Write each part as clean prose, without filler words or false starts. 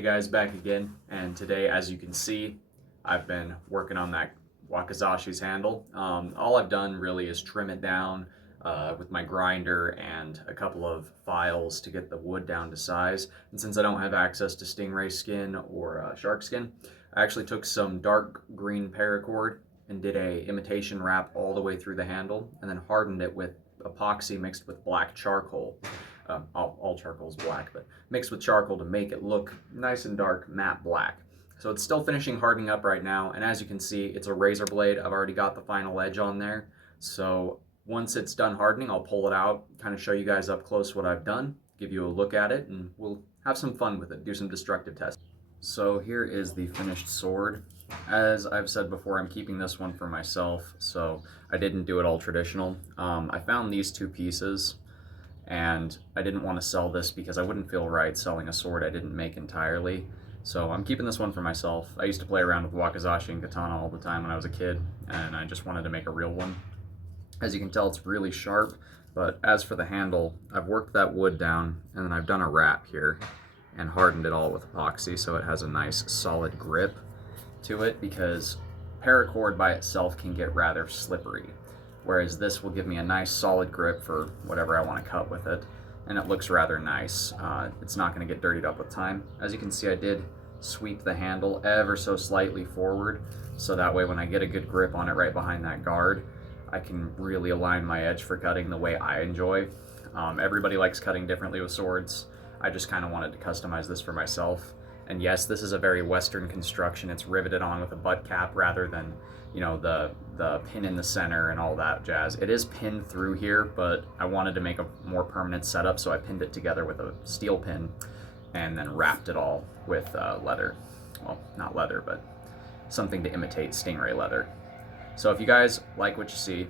Hey guys, back again, and today, as you can see, I've been working on that wakizashi's handle. All I've done really is trim it down with my grinder and a couple of files to get the wood down to size. And since I don't have access to stingray skin or shark skin, I actually took some dark green paracord and did a imitation wrap all the way through the handle, and then hardened it with epoxy mixed with black charcoal. All charcoal is black, but mixed with charcoal to make it look nice and dark, matte black. So it's still finishing hardening up right now, and as you can see, it's a razor blade. I've already got the final edge on there. So once it's done hardening, I'll pull it out, kind of show you guys up close what I've done, give you a look at it, and we'll have some fun with it, do some destructive tests. So here is the finished sword. As I've said before, I'm keeping this one for myself, so I didn't do it all traditional. I found these two pieces, and I didn't want to sell this because I wouldn't feel right selling a sword I didn't make entirely. So I'm keeping this one for myself. I used to play around with wakizashi and katana all the time when I was a kid, and I just wanted to make a real one. As you can tell, it's really sharp, but as for the handle, I've worked that wood down, and then I've done a wrap here and hardened it all with epoxy so it has a nice solid grip to it, because paracord by itself can get rather slippery, whereas this will give me a nice solid grip for whatever I want to cut with it, and it looks rather nice. It's not going to get dirtied up with time. As you can see, I did sweep the handle ever so slightly forward, so that way when I get a good grip on it right behind that guard, I can really align my edge for cutting the way I enjoy. Everybody likes cutting differently with swords. I just kind of wanted to customize this for myself. And yes, this is a very Western construction. It's riveted on with a butt cap rather than, you know, the pin in the center and all that jazz. It is pinned through here, but I wanted to make a more permanent setup, so I pinned it together with a steel pin and then wrapped it all with leather. Well, not leather, but something to imitate stingray leather. So if you guys like what you see,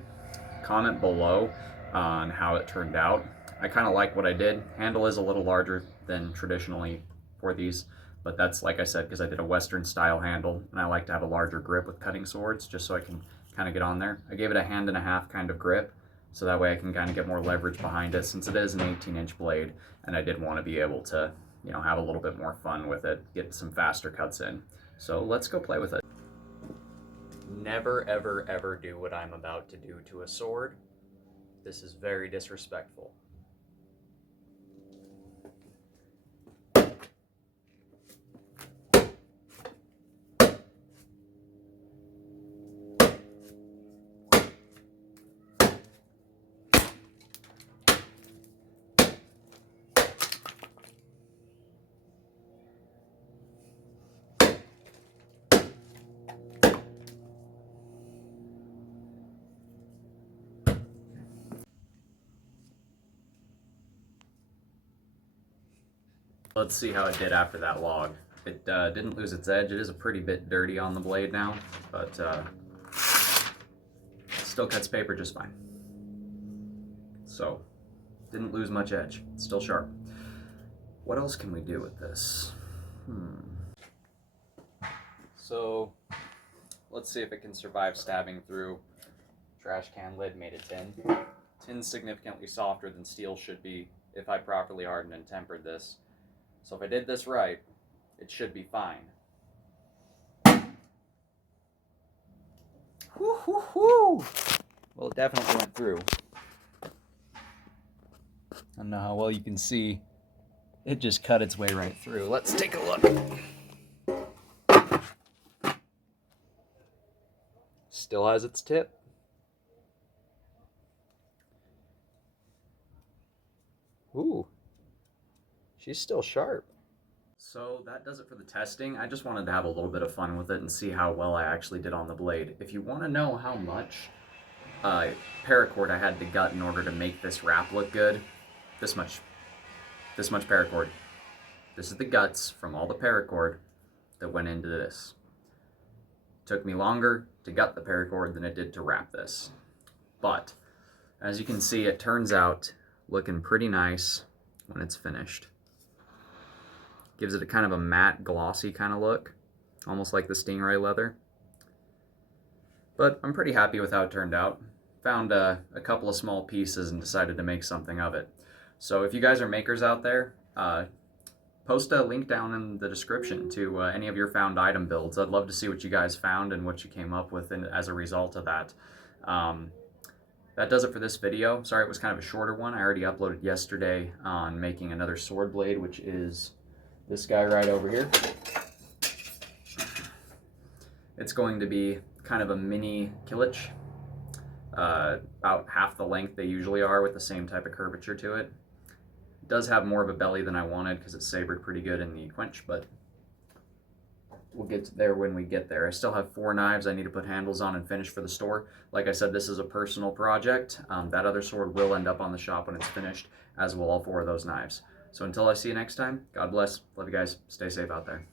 comment below on how it turned out. I kind of like what I did. Handle is a little larger than traditionally for these, but that's, like I said, because I did a Western style handle, and I like to have a larger grip with cutting swords, just so I can kind of get on there. I gave it a 1.5 hand kind of grip, so that way I can kind of get more leverage behind it, since it is an 18-inch blade, and I did want to be able to, you know, have a little bit more fun with it, get some faster cuts in. So let's go play with it. Never, ever, ever do what I'm about to do to a sword. This is very disrespectful. Let's see how it did after that log. It didn't lose its edge. It is a pretty bit dirty on the blade now, but it still cuts paper just fine. So, didn't lose much edge. It's still sharp. What else can we do with this? So, let's see if it can survive stabbing through. Trash can lid made of tin. Tin's significantly softer than steel should be if I properly hardened and tempered this. So if I did this right, it should be fine. Whoo, whoo, whoo. Well, it definitely went through. I don't know how well you can see. It just cut its way right through. Let's take a look. Still has its tip. Ooh. She's still sharp. So that does it for the testing. I just wanted to have a little bit of fun with it and see how well I actually did on the blade. If you want to know how much paracord I had to gut in order to make this wrap look good, this much paracord. This is the guts from all the paracord that went into this. It took me longer to gut the paracord than it did to wrap this. But as you can see, it turns out looking pretty nice when it's finished. Gives it a kind of a matte, glossy kind of look, almost like the stingray leather. But I'm pretty happy with how it turned out. Found a couple of small pieces and decided to make something of it. So if you guys are makers out there, post a link down in the description to any of your found item builds. I'd love to see what you guys found and what you came up with as a result of that. That does it for this video. Sorry it was kind of a shorter one. I already uploaded yesterday on making another sword blade, which is this guy right over here. It's going to be kind of a mini Killich, about half the length they usually are with the same type of curvature to it. It does have more of a belly than I wanted because it's sabered pretty good in the quench, but we'll get there when we get there. I still have 4 knives I need to put handles on and finish for the store. Like I said, this is a personal project. That other sword will end up on the shop when it's finished, as will all 4 of those knives. So until I see you next time, God bless. Love you guys. Stay safe out there.